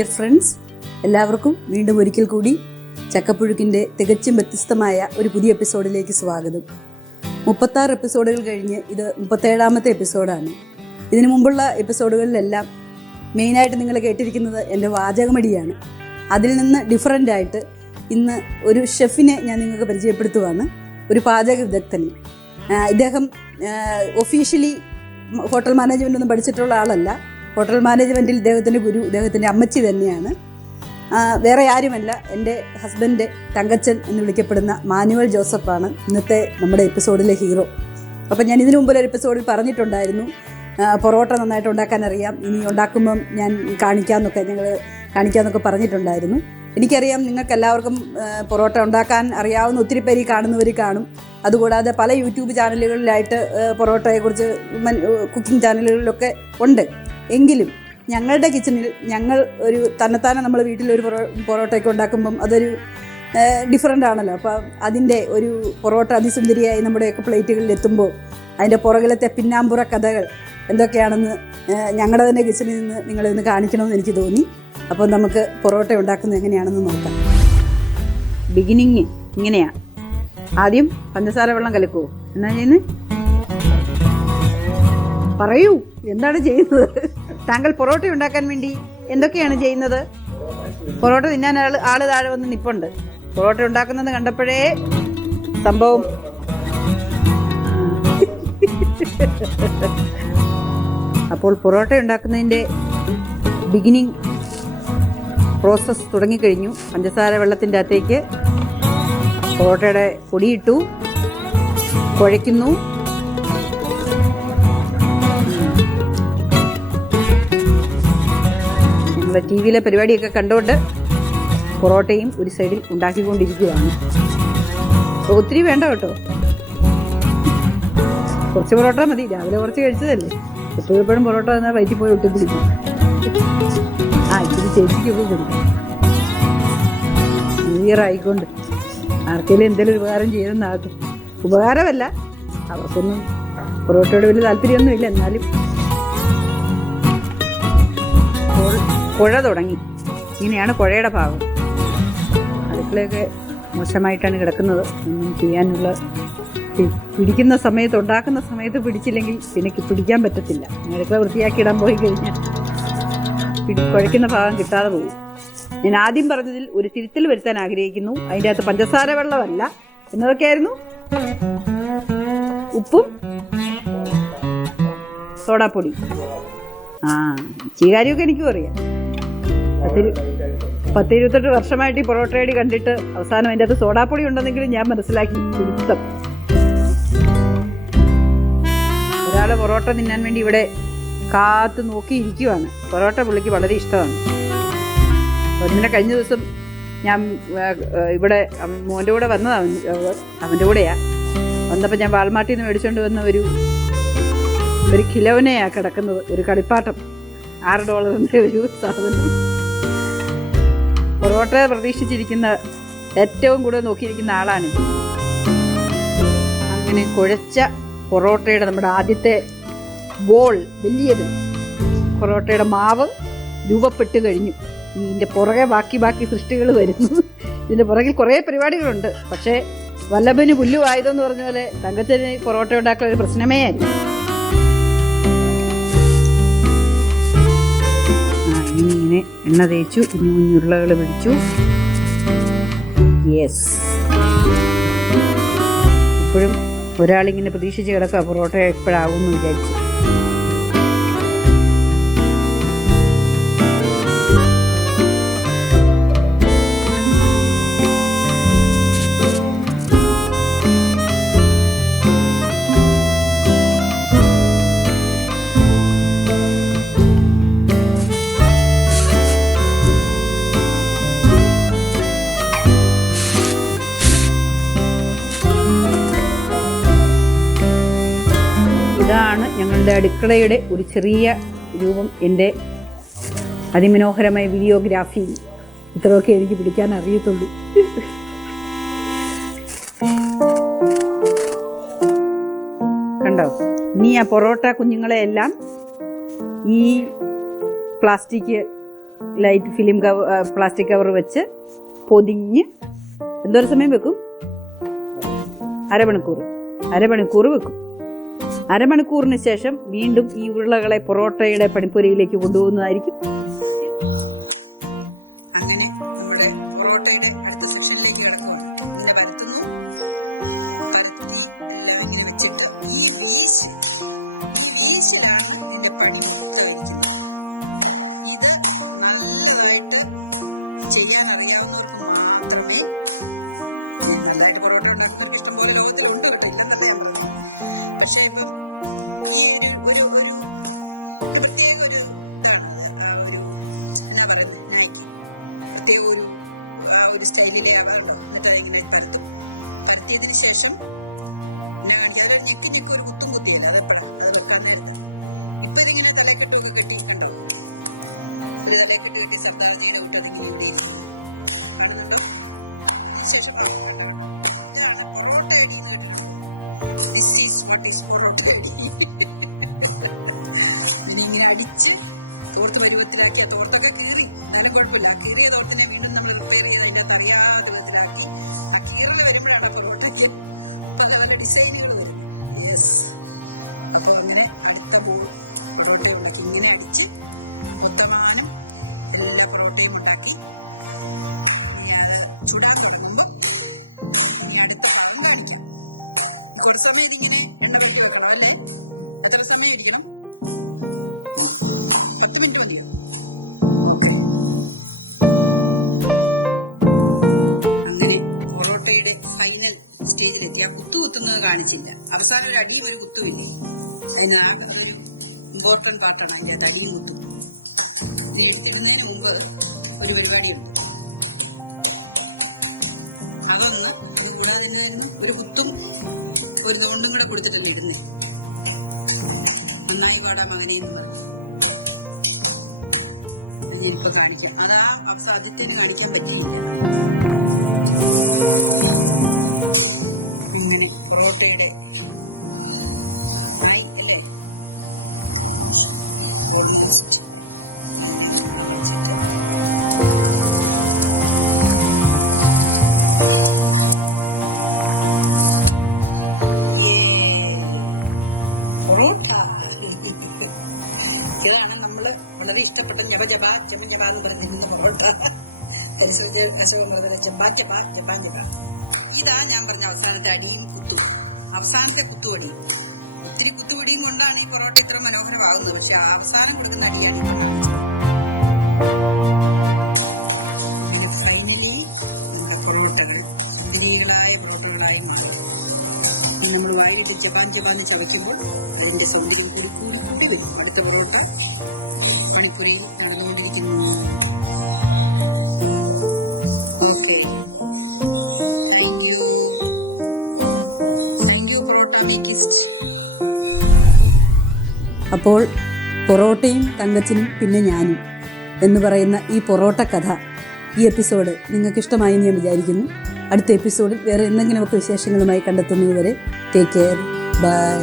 Dear friends, എല്ലാവർക്കും വീണ്ടും ഒരിക്കൽ കൂടി ചക്കപ്പുഴുക്കിൻ്റെ തികച്ചും വ്യത്യസ്തമായ ഒരു പുതിയ എപ്പിസോഡിലേക്ക് സ്വാഗതം. 36 എപ്പിസോഡുകൾ കഴിഞ്ഞ് ഇത് 37ാമത്തെ എപ്പിസോഡാണ്. ഇതിനു മുമ്പുള്ള എപ്പിസോഡുകളിലെല്ലാം മെയിനായിട്ട് നിങ്ങൾ കേട്ടിരിക്കുന്നത് എൻ്റെ വാചകമടിയാണ്. അതിൽ നിന്ന് ഡിഫറൻ്റായിട്ട് ഇന്ന് ഒരു ഷെഫിനെ ഞാൻ നിങ്ങൾക്ക് പരിചയപ്പെടുത്തുവാണ്, ഒരു പാചക വിദഗ്ധനെ. ഇദ്ദേഹം ഒഫീഷ്യലി ഹോട്ടൽ മാനേജ്മെൻ്റ് ഒന്നും പഠിച്ചിട്ടുള്ള ആളല്ല. ഹോട്ടൽ മാനേജ്മെൻറ്റിൽ ഇദ്ദേഹത്തിൻ്റെ ഗുരു ഇദ്ദേഹത്തിൻ്റെ അമ്മച്ചി തന്നെയാണ്. വേറെ ആരുമല്ല, എൻ്റെ ഹസ്ബൻഡ് തങ്കച്ചൻ എന്ന് വിളിക്കപ്പെടുന്ന മാനുവൽ ജോസഫാണ് ഇന്നത്തെ നമ്മുടെ എപ്പിസോഡിലെ ഹീറോ. അപ്പം ഞാൻ ഇതിനു മുമ്പൊരു എപ്പിസോഡിൽ പറഞ്ഞിട്ടുണ്ടായിരുന്നു, പൊറോട്ട നന്നായിട്ട് ഉണ്ടാക്കാൻ അറിയാം, ഇനി ഉണ്ടാക്കുമ്പം ഞാൻ കാണിക്കാമെന്നൊക്കെ പറഞ്ഞിട്ടുണ്ടായിരുന്നു. എനിക്കറിയാം നിങ്ങൾക്ക് എല്ലാവർക്കും പൊറോട്ട ഉണ്ടാക്കാൻ അറിയാവുന്ന ഒത്തിരി പേര് കാണുന്നവർ കാണും. അതുകൂടാതെ പല യൂട്യൂബ് ചാനലുകളിലായിട്ട് പൊറോട്ടയെക്കുറിച്ച് കുക്കിംഗ് ചാനലുകളിലൊക്കെ ഉണ്ട്. എങ്കിലും ഞങ്ങളുടെ കിച്ചണിൽ ഞങ്ങൾ ഒരു തന്നെത്താനെ നമ്മൾ വീട്ടിലൊരു പൊറോട്ടയൊക്കെ ഉണ്ടാക്കുമ്പം അതൊരു ഡിഫറൻ്റ് ആണല്ലോ. അപ്പോൾ അതിൻ്റെ ഒരു പൊറോട്ട അതിസുന്ദരിയായി നമ്മുടെയൊക്കെ പ്ലേറ്റുകളിൽ എത്തുമ്പോൾ അതിൻ്റെ പുറകിലത്തെ പിന്നാമ്പുറ കഥകൾ എന്തൊക്കെയാണെന്ന് ഞങ്ങളുടെ തന്നെ കിച്ചണിൽ നിന്ന് നിങ്ങളിന്ന് കാണിക്കണമെന്ന് എനിക്ക് തോന്നി. അപ്പോൾ നമുക്ക് പൊറോട്ട ഉണ്ടാക്കുന്നത് എങ്ങനെയാണെന്ന് നോക്കാം. ബിഗിനിങ് ഇങ്ങനെയാണ്. ആദ്യം പഞ്ചസാര വെള്ളം കലക്കുമോ? എന്നാ ചെയ്യുന്നത്? പറയൂ, എന്താണ് ചെയ്യുന്നത്? താങ്കൾ പൊറോട്ട ഉണ്ടാക്കാൻ വേണ്ടി എന്തൊക്കെയാണ് ചെയ്യുന്നത്? പൊറോട്ട തിന്നാൻ ആള് താഴെ വന്ന് നിപ്പുണ്ട്. പൊറോട്ട ഉണ്ടാക്കുന്നത് കണ്ടപ്പോഴേ സംഭവം അപ്പോൾ പൊറോട്ട ഉണ്ടാക്കുന്നതിൻ്റെ ബിഗിനിങ് പ്രോസസ്സ് തുടങ്ങിക്കഴിഞ്ഞു. പഞ്ചസാര വെള്ളത്തിൻ്റെ അകത്തേക്ക് പൊറോട്ടയുടെ പൊടിയിട്ടു, കുഴയ്ക്കുന്നു. നമ്മുടെ ടി വിയിലെ പരിപാടിയൊക്കെ കണ്ടുകൊണ്ട് പൊറോട്ടയും ഒരു സൈഡിൽ ഉണ്ടാക്കിക്കൊണ്ടിരിക്കുകയാണ്. ഒത്തിരി വേണ്ട കേട്ടോ, കുറച്ച് പൊറോട്ട മതി. രാവിലെ കുറച്ച് കഴിച്ചതല്ലേ, എപ്പോഴും പൊറോട്ട തന്നാൽ വയറ്റിൽ പോയി ഒട്ടിപ്പിടിക്കും. ഇച്ചിരി ചേച്ചിക്കൊക്കെ കൊടുക്കും. ന്യൂ ഇയർ ആയിക്കൊണ്ട് ആർക്കെങ്കിലും എന്തെങ്കിലും ഒരു ഉപകാരം ചെയ്തെന്നാകട്ടെ. ഉപകാരമല്ല, അവർക്കൊന്നും പൊറോട്ടയോട് വലിയ താല്പര്യമൊന്നുമില്ല. എന്നാലും കുഴ തുടങ്ങി. ഇങ്ങനെയാണ് കുഴയുടെ ഭാഗം. അടുക്കളയൊക്കെ മോശമായിട്ടാണ് കിടക്കുന്നത്. ഒന്നും ചെയ്യാനുള്ള പിടിക്കുന്ന സമയത്ത്, ഉണ്ടാക്കുന്ന സമയത്ത് പിടിച്ചില്ലെങ്കിൽ പിന്നെ പിടിക്കാൻ പറ്റത്തില്ല. അടുക്കള വൃത്തിയാക്കി ഇടാൻ പോയി കഴിഞ്ഞാൽ കുഴയ്ക്കുന്ന ഭാഗം കിട്ടാതെ പോകും. ഞാൻ ആദ്യം പറഞ്ഞതിൽ ഒരു തിരുത്തൽ വരുത്താൻ ആഗ്രഹിക്കുന്നു. അതിൻ്റെ അകത്ത് പഞ്ചസാര വെള്ളമല്ല, എന്നതൊക്കെയായിരുന്നു? ഉപ്പും സോഡാപ്പൊടി. ചീകാരിയൊക്കെ എനിക്കും അറിയാം. 10-28 വർഷമായിട്ട് ഈ പൊറോട്ടയടി കണ്ടിട്ട് അവസാനം അതിൻ്റെ അകത്ത് സോഡാപ്പൊടി ഉണ്ടെന്നെങ്കിലും ഞാൻ മനസ്സിലാക്കി. പിടുത്തം. ഒരാൾ പൊറോട്ട തിന്നാൻ വേണ്ടി ഇവിടെ കാത്ത് നോക്കിയിരിക്കുവാണ്. പൊറോട്ട പുള്ളിക്ക് വളരെ ഇഷ്ടമാണ്. അതിനെ കഴിഞ്ഞ ദിവസം ഞാൻ ഇവിടെ മോൻ്റെ കൂടെ വന്നതാണ്, അവൻ്റെ കൂടെയാണ് വന്നപ്പോൾ ഞാൻ വാൾമാർട്ടിൽ നിന്ന് മേടിച്ചുകൊണ്ട് വന്ന ഒരു കിലോനെയാണ് കിടക്കുന്നത്, ഒരു കളിപ്പാട്ടം. $6 ഒരു സാധനം. പൊറോട്ട പ്രതീക്ഷിച്ചിരിക്കുന്ന ഏറ്റവും കൂടുതൽ നോക്കിയിരിക്കുന്ന ആളാണ്. അങ്ങനെ കുഴച്ച പൊറോട്ടയുടെ നമ്മുടെ ആദ്യത്തെ ബോൾ, വലിയത് പൊറോട്ടയുടെ മാവ് രൂപപ്പെട്ട് കഴിഞ്ഞു. ഇതിൻ്റെ പുറകെ ബാക്കി സൃഷ്ടികൾ വരുന്നു. ഇതിൻ്റെ പുറകിൽ കുറേ പരിപാടികളുണ്ട്. പക്ഷേ വല്ലഭന് പുല്ലു ആയതെന്ന് പറഞ്ഞ പോലെ തങ്കച്ചന് പൊറോട്ട ഉണ്ടാക്കാൻ ഒരു പ്രശ്നമേ ആയിരുന്നു. ഇങ്ങനെ എണ്ണ തേച്ചു, കുഞ്ഞുരുളകൾ പിടിച്ചു. യെസ്, ഇപ്പോഴും ഒരാളിങ്ങനെ പ്രതീക്ഷിച്ച് കിടക്കുക പൊറോട്ട എപ്പോഴാകുമെന്ന് വിചാരിച്ചു. ഇതാണ് ഞങ്ങളുടെ അടുക്കളയുടെ ഒരു ചെറിയ രൂപം. എൻ്റെ അതിമനോഹരമായ വീഡിയോഗ്രാഫി ഇത്രയൊക്കെ എനിക്ക് പിടിക്കാൻ അറിയത്തുള്ളൂ. കണ്ടോ? ഇനി ആ പൊറോട്ട കുഞ്ഞുങ്ങളെയെല്ലാം ഈ plastic light film plastic cover വെച്ച് പൊതിഞ്ഞ് എന്തോരം സമയം വെക്കും? അരമണിക്കൂർ വെക്കും. അരമണിക്കൂറിന് ശേഷം വീണ്ടും ഈ ഉരുളകളെ പൊറോട്ടയുടെ പണിപ്പുരയിലേക്ക് കൊണ്ടുപോകുന്നതായിരിക്കും. അങ്ങനെ നമ്മുടെ പൊറോട്ടയുടെ അടുത്ത സെക്ഷനിലേക്ക് കിടക്കുകയാണ്. ഇതിനെ പരത്തി എല്ലാം ഇങ്ങനെ വെച്ചിട്ട് ഈ വീശിലാണ് ഇതിന്റെ പണി മൊത്തമായിരിക്കുന്നത്. ഇത് നല്ലതായിട്ട് ചെയ്യാൻ അറിയാവുന്നവർക്ക് മാത്രമേ, നല്ലതായിട്ട് പൊറോട്ട ഉണ്ടാക്കുന്നവർക്ക് ഇഷ്ടംപോലെ ലോകത്തിലുണ്ട് കേട്ടോ, ഇല്ലെന്നല്ല ഞാൻ പറഞ്ഞത്. പക്ഷെ ഇപ്പം ഈ ഒരു പ്രത്യേക ഒരു ഇതാണ്, എന്നാ പറയുന്നത്, നായ്ക്ക് പ്രത്യേക ഒരു സ്റ്റൈലിലെ ആണല്ലോ. എന്നിട്ട് ഇങ്ങനെ പരത്തിയതിന് ശേഷം ഞാൻ കാണിക്കാതെ ഞെക്കി ഒരു കുത്തിയല്ല, അത് വെക്കാൻ നേരത്തെ. ഇപ്പൊ ഇതിങ്ങനെ തലക്കെട്ടുമൊക്കെ കെട്ടിയിട്ടുണ്ടോ, ഒരു തലക്കെട്ട് കെട്ടി സർദാർ ചെയ്ത വിട്ട് അതിങ്ങനെ ഇവിടെ ഇരിക്കുന്നു, കാണുന്നുണ്ടോ? അതിനുശേഷം ഇതാണ് പൊറോട്ട അടി എന്ന് കേട്ടിട്ടുണ്ട്. This is what is parotta അടി. ഇങ്ങനെ അടിച്ച് തോർത്ത് പരുവത്തിലാക്കി, ആ തോർത്തൊക്കെ കീറി, എന്നാലും കുഴപ്പമില്ല, കീറിയ തോർത്തിനെ വീണ്ടും നമ്മൾ റിപ്പയർ ചെയ്ത് അതിൻ്റെ അകത്ത് അറിയാത്ത വിധത്തിലാക്കി. ആ കീറൽ വരുമ്പോഴാണ് പൊറോട്ടയ്ക്ക് പല പല ഡിസൈനുകൾ വരുന്നത്. യെസ്, അപ്പോൾ അങ്ങനെ അടുത്ത പൊറോട്ട ഉണ്ടാക്കി ഇങ്ങനെ അടിച്ച് മൊത്തമാനും എല്ലാ പൊറോട്ടയും ഉണ്ടാക്കി. അത് ചുടാൻ തുടങ്ങുമ്പോൾ അടുത്ത പഴം കാണിക്കാം. കുറച്ച് സമയം ഇതിങ്ങനെ എണ്ണ വെട്ടി വെക്കണം അല്ലേ? എത്ര സമയം ഇരിക്കണം? 10 മിനിറ്റ് മതിയോ? അങ്ങനെ പൊറോട്ടയുടെ ഫൈനൽ സ്റ്റേജിലെത്തി. ആ കുത്തുന്നത് കാണിച്ചില്ല. അവസാനം ഒരു അടിയും ഒരു കുത്തുമില്ലേ, അതൊരു ഇമ്പോർട്ടന്റ് പാർട്ടാണ്. അതിൻ്റെ അത് അടിയും കുത്തും. ഇത് എടുത്തിടുന്നതിന് മുമ്പ് ഒരു പരിപാടിയുണ്ട്. അതൊന്ന്, അത് കൂടാതെ തന്നെ ഒരു കുത്തും ഒരു തോണ്ടും കൂടെ കൊടുത്തിട്ടല്ലേ ഇടുന്നേ. നന്നായി പാടാ മകനെ എന്ന് പറഞ്ഞു. ഞാനിപ്പോ കാണിക്കാം. അതാ ആദ്യത്തേന് കാണിക്കാൻ പറ്റിയില്ല. അങ്ങനെ പൊറോട്ടയുടെ ആയി അല്ലേ, ഓൾമോസ്റ്റ് ഇതാണ് നമ്മള് വളരെ ഇഷ്ടപ്പെട്ട ജപ എന്ന് പറഞ്ഞിരുന്ന പൊറോട്ട. ഇതാ ഞാൻ പറഞ്ഞ അവസാനത്തെ അടിയും കുത്തും, അവസാനത്തെ കുത്തുവടിയും. ഒത്തിരി കുത്തുവടിയും കൊണ്ടാണ് ഈ പൊറോട്ട ഇത്ര മനോഹരമാകുന്നത്. പക്ഷെ അവസാനം കൊടുക്കുന്ന അടിയാണ് അങ്ങനെ ഫൈനലി നമ്മുടെ പൊറോട്ടകൾ സുന്ദരികളായ പൊറോട്ടകളായി മാറും. നമ്മൾ വായിലിട്ട് ജപാന്ന് ചവയ്ക്കുമ്പോൾ അതിന്റെ സൗന്ദര്യം കൂടി വരും. അടുത്ത പൊറോട്ട പണിപ്പുരയിൽ നടന്നുകൊണ്ടിരിക്കുന്നു. ഓക്കെ, താങ്ക് യു പൊറോട്ട മേക്കിസ്റ്റ്. അപ്പോൾ പൊറോട്ടയും തങ്കച്ചനും പിന്നെ ഞാനും എന്ന് പറയുന്ന ഈ പൊറോട്ട കഥ, ഈ എപ്പിസോഡ് നിങ്ങൾക്ക് ഇഷ്ടമായി ഞാൻ വിചാരിക്കുന്നു. അടുത്ത എപ്പിസോഡിൽ വേറെ എന്തെങ്കിലുമൊക്കെ വിശേഷങ്ങളുമായി കണ്ടെത്തുന്നതുവരെ ടേക്ക് കെയർ, ബൈ.